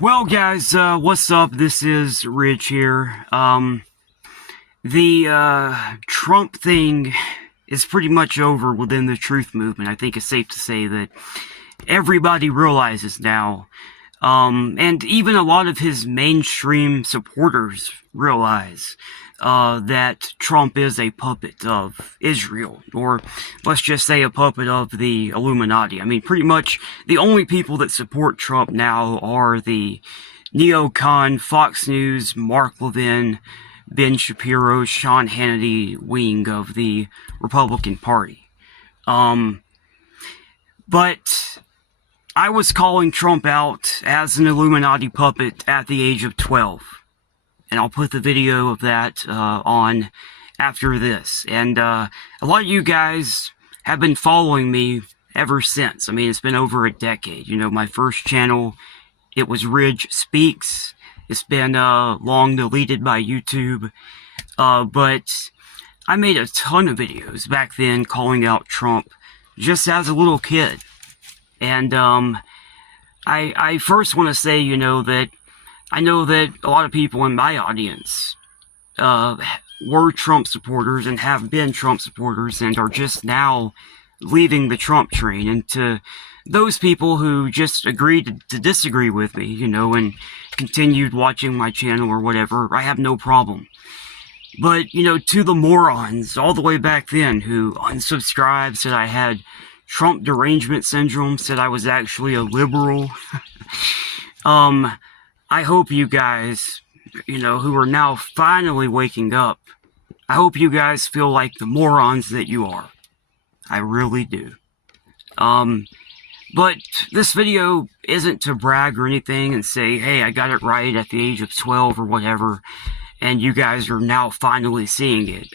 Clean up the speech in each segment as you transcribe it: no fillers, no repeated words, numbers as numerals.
Well, guys, what's up? This is Rich here. The Trump thing is pretty much over within the truth movement. I think it's safe to say that everybody realizes now, and even a lot of his mainstream supporters realize that Trump is a puppet of Israel, or let's just say a puppet of the Illuminati. I mean, pretty much the only people that support Trump now are the neocon, Fox News, Mark Levin, Ben Shapiro, Sean Hannity wing of the Republican Party. Um, but I was calling Trump out as an Illuminati puppet at the age of 12. And I'll put the video of that on after this. And a lot of you guys have been following me ever since. I mean, it's been over a decade. You know, my first channel, it was Ridge Speaks. It's been long deleted by YouTube. But I made a ton of videos back then calling out Trump just as a little kid. And I first want to say, you know, that I know that a lot of people in my audience were Trump supporters and have been Trump supporters and are just now leaving the Trump train. And to those people who just agreed to disagree with me, you know, and continued watching my channel or whatever, I have no problem. But, you know, to the morons all the way back then who unsubscribed, said I had Trump derangement syndrome, said I was actually a liberal, I hope you guys, you know, who are now finally waking up, I hope you guys feel like the morons that you are. I really do. But this video isn't to brag or anything and say, hey, I got it right at the age of 12 or whatever, and you guys are now finally seeing it.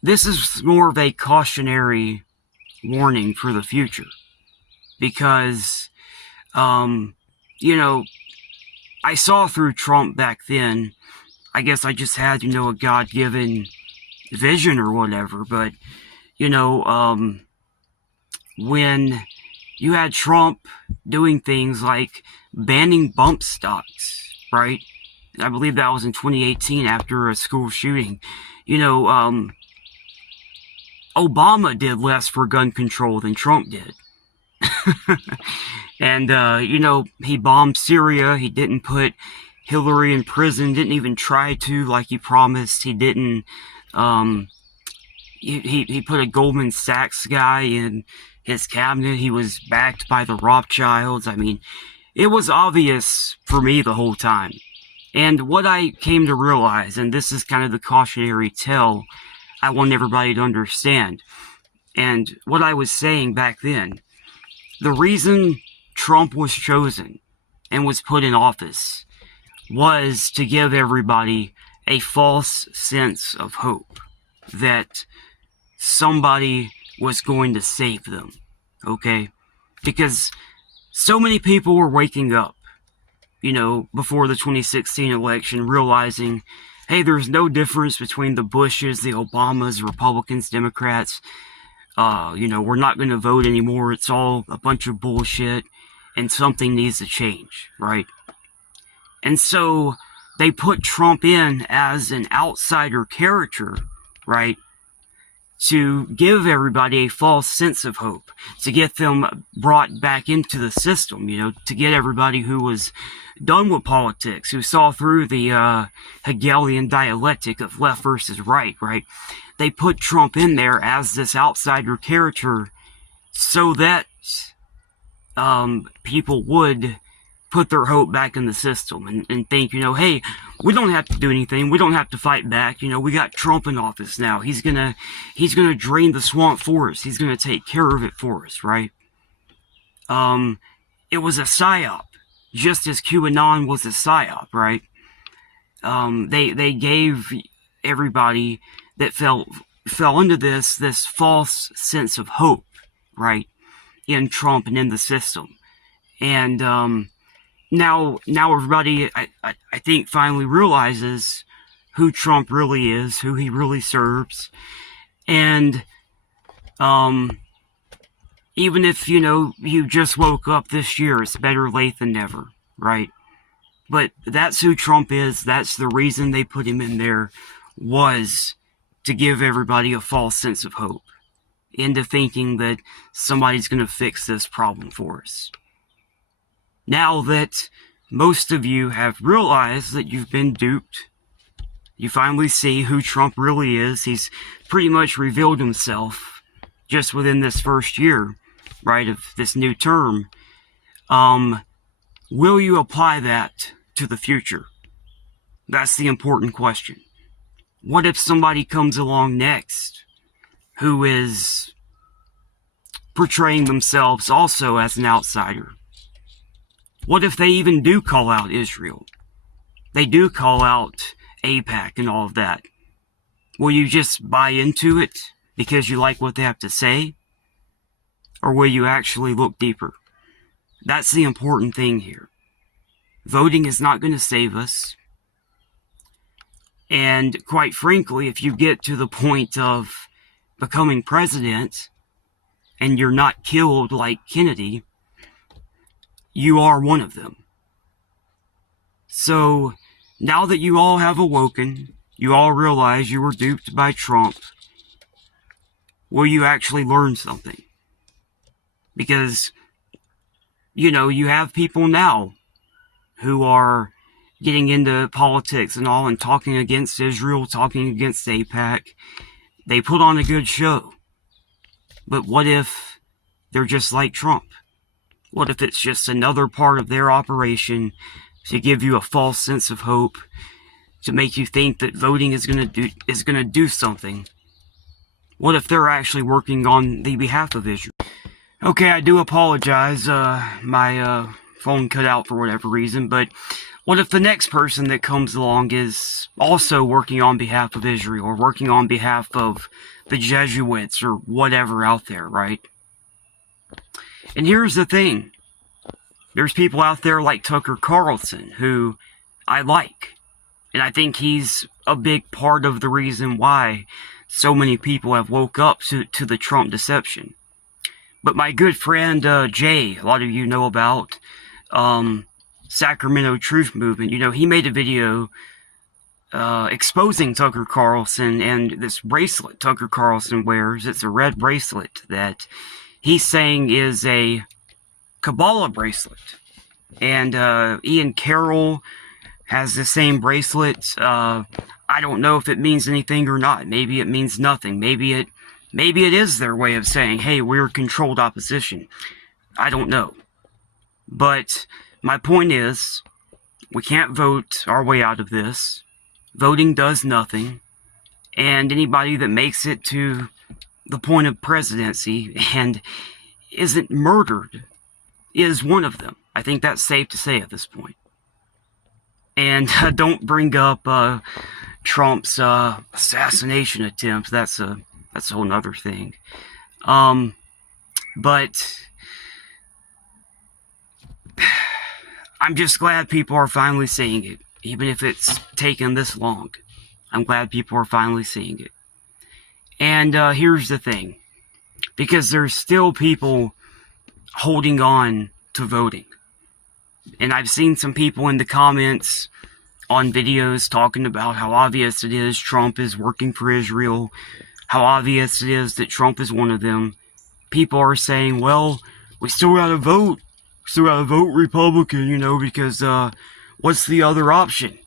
This is more of a cautionary warning for the future. Because, you know, I saw through Trump back then. I guess I just had, you know, a God-given vision or whatever. But, you know, when you had Trump doing things like banning bump stocks, right? I believe that was in 2018 after a school shooting. You know, Obama did less for gun control than Trump did. And, you know, he bombed Syria. He didn't put Hillary in prison, didn't even try to, like he promised. He didn't, he put a Goldman Sachs guy in his cabinet. He was backed by the Rothschilds. I mean, it was obvious for me the whole time. And what I came to realize, and this is kind of the cautionary tale I want everybody to understand, and what I was saying back then, the reason Trump was chosen and was put in office was to give everybody a false sense of hope that somebody was going to save them, okay? Because so many people were waking up, you know, before the 2016 election, realizing, hey, there's no difference between the Bushes, the Obamas, Republicans, Democrats. You know, we're not going to vote anymore. It's all a bunch of bullshit, and something needs to change, right? And so they put Trump in as an outsider character, right? To give everybody a false sense of hope, to get them brought back into the system, you know, to get everybody who was done with politics, who saw through the Hegelian dialectic of left versus right, right? They put Trump in there as this outsider character so that people would put their hope back in the system and think, you know, hey, we don't have to do anything. We don't have to fight back. You know, we got Trump in office now. He's gonna drain the swamp for us. He's gonna take care of it for us, right? It was a psyop, just as QAnon was a psyop, right? They gave everybody that fell into this false sense of hope, right, in Trump and in the system. And now everybody, I think, finally realizes who Trump really is, who he really serves. And Even if, you just woke up this year, it's better late than never, right? But that's who Trump is. That's the reason they put him in there, was to give everybody a false sense of hope into thinking that somebody's going to fix this problem for us. Now that most of you have realized that you've been duped, you finally see who Trump really is. He's pretty much revealed himself just within this first year, right, of this new term. Will you apply that to the future? That's the important question. What if somebody comes along next who is portraying themselves also as an outsider? What if they even do call out Israel? They do call out AIPAC and all of that. Will you just buy into it because you like what they have to say? Or will you actually look deeper? That's the important thing here. Voting is not going to save us. And quite frankly, if you get to the point of becoming president and you're not killed like Kennedy, you are one of them. So now that you all have awoken, you all realize you were duped by Trump, will you actually learn something? Because, you have people now who are getting into politics and all and talking against Israel, talking against AIPAC. They put on a good show. But what if they're just like Trump? What if it's just another part of their operation to give you a false sense of hope, to make you think that voting is going to do something? What if they're actually working on the behalf of Israel? Okay, I do apologize. My phone cut out for whatever reason, but what if the next person that comes along is also working on behalf of Israel, or working on behalf of the Jesuits, or whatever out there, right? And here's the thing. There's people out there like Tucker Carlson, who I like. And I think he's a big part of the reason why so many people have woke up to the Trump deception. But my good friend Jay, a lot of you know about, Sacramento Truth Movement, he made a video exposing Tucker Carlson and this bracelet Tucker Carlson wears. It's a red bracelet that he's saying is a Kabbalah bracelet. And Ian Carroll has the same bracelet. I don't know if it means anything or not. Maybe it means nothing. Maybe it is their way of saying, hey, we're controlled opposition. I don't know. But my point is, we can't vote our way out of this. Voting does nothing. And anybody that makes it to the point of presidency and isn't murdered is one of them. I think that's safe to say at this point. And don't bring up Trump's assassination attempts. That's a whole nother thing. But I'm just glad people are finally seeing it, even if it's taken this long. I'm glad people are finally seeing it. And here's the thing. Because there's still people holding on to voting. And I've seen some people in the comments on videos talking about how obvious it is Trump is working for Israel, how obvious it is that Trump is one of them. People are saying, well, we still gotta vote. Still gotta vote Republican, because what's the other option?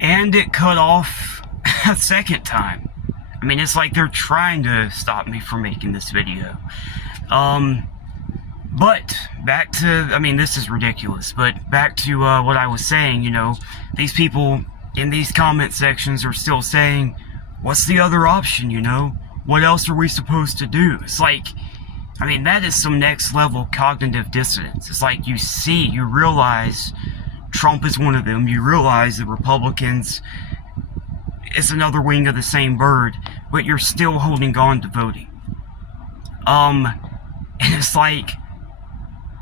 And it cut off a second time. I mean, it's like they're trying to stop me from making this video. But back to, this is ridiculous, but back to what I was saying, these people in these comment sections are still saying, what's the other option, What else are we supposed to do? It's like, that is some next level cognitive dissonance. It's like you realize Trump is one of them. You realize the Republicans is another wing of the same bird, but you're still holding on to voting. And it's like,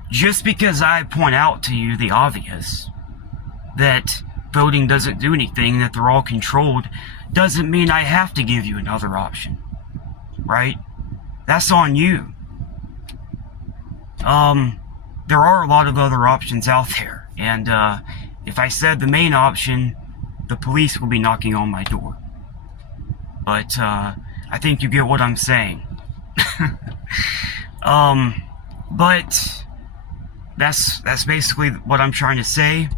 just because I point out to you the obvious, that voting doesn't do anything, that they're all controlled, doesn't mean I have to give you another option. Right? That's on you. there are a lot of other options out there, and if I said the main option, the police will be knocking on my door. But I think you get what I'm saying. But that's basically what I'm trying to say.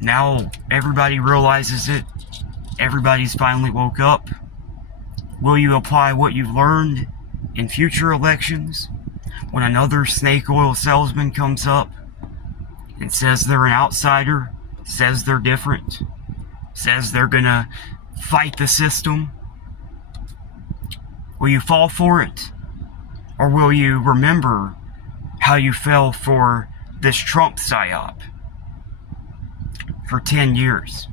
Now everybody realizes it. Everybody's finally woke up. Will you apply what you've learned in future elections when another snake oil salesman comes up and says they're an outsider, says they're different, says they're gonna fight the system? Will you fall for it? Or will you remember how you fell for this Trump psyop for 10 years?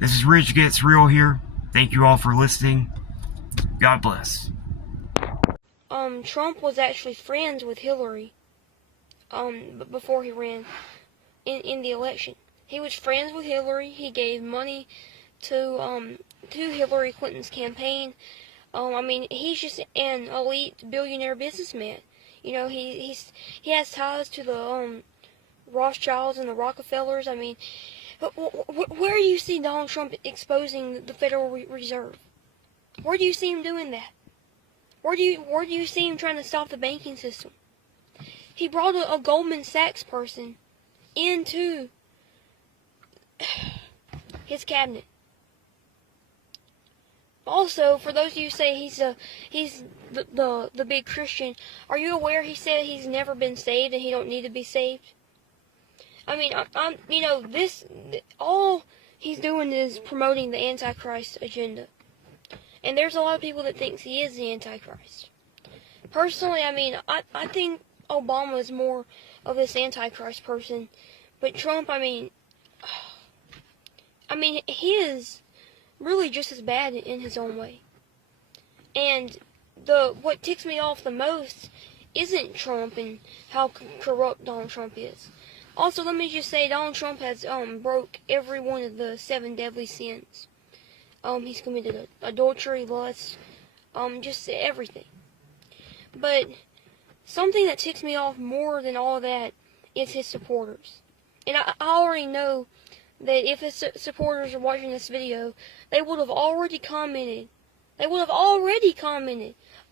This is Rich Gets Real here. Thank you all for listening. God bless. Trump was actually friends with Hillary, before he ran in the election. He was friends with Hillary. He gave money to Hillary Clinton's campaign. I mean, he's just an elite billionaire businessman. You know, he has ties to the Rothschilds and the Rockefellers. I mean, where do you see Donald Trump exposing the Federal Reserve? Where do you see him doing that? Where do you see him trying to stop the banking system? He brought a Goldman Sachs person into his cabinet. Also, for those of you who say he's the big Christian, are you aware he said he's never been saved and he don't need to be saved? I mean, you know, all he's doing is promoting the Antichrist agenda. And there's a lot of people that thinks he is the Antichrist. Personally, I mean, I think Obama is more of this Antichrist person. But Trump, I mean, he is really just as bad in his own way. And what ticks me off the most isn't Trump and how corrupt Donald Trump is. Also, let me just say, Donald Trump has broke every one of the 7 deadly sins. He's committed adultery, lust, just everything. But something that ticks me off more than all of that is his supporters. And I already know that if his supporters are watching this video, they would have already commented.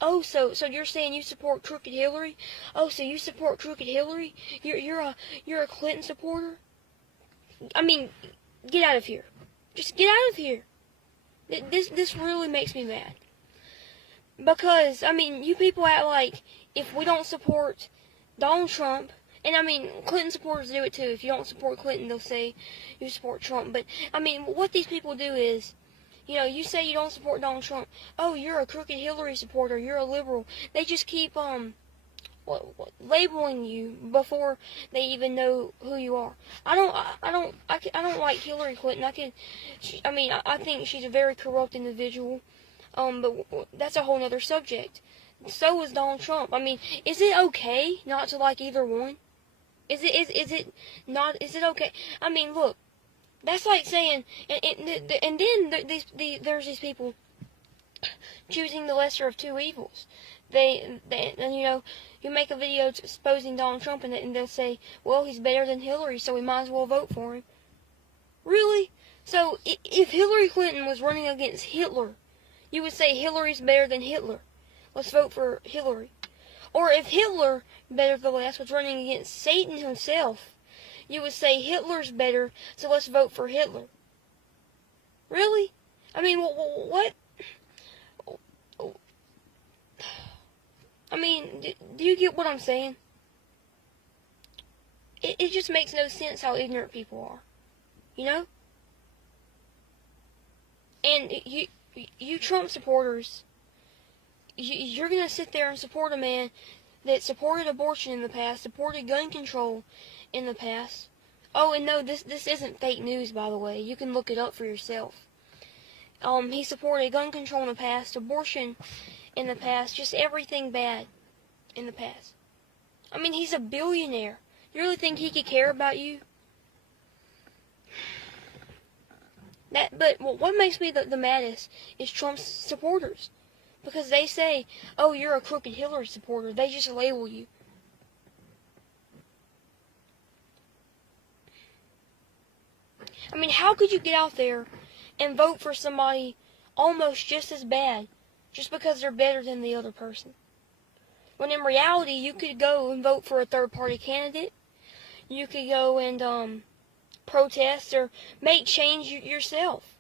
Oh, so you're saying you support crooked Hillary? Oh, so you support crooked Hillary? You're a Clinton supporter? I mean, get out of here. Just get out of here. This really makes me mad. Because, I mean, you people act like if we don't support Donald Trump, and I mean, Clinton supporters do it too. If you don't support Clinton, they'll say you support Trump. But, I mean, what these people do is, you know, you say you don't support Donald Trump. Oh, you're a crooked Hillary supporter. You're a liberal. They just keep, labeling you before they even know who you are. I don't like Hillary Clinton. I think she's a very corrupt individual. But that's a whole other subject. So is Donald Trump. I mean, is it okay not to like either one? Is it okay? I mean, look, that's like saying, and then there's these people choosing the lesser of two evils. And you know, you make a video exposing Donald Trump and they'll say, well, he's better than Hillary, so we might as well vote for him. Really? So if Hillary Clinton was running against Hitler, you would say Hillary's better than Hitler. Let's vote for Hillary. Or if Hitler, better the last, was running against Satan himself, you would say Hitler's better, so let's vote for Hitler. Really? I mean, what? I mean, do you get what I'm saying? It just makes no sense how ignorant people are. You know? And you Trump supporters, you're going to sit there and support a man that supported abortion in the past, supported gun control in the past. Oh, and no, this isn't fake news, by the way. You can look it up for yourself. He supported gun control in the past, abortion in the past, just everything bad in the past. I mean, he's a billionaire. You really think he could care about you? But what makes me the maddest is Trump's supporters. because they say, oh, you're a crooked Hillary supporter. They just label you. I mean, how could you get out there and vote for somebody almost just as bad just because they're better than the other person? When in reality, you could go and vote for a third-party candidate. You could go and protest or make change yourself.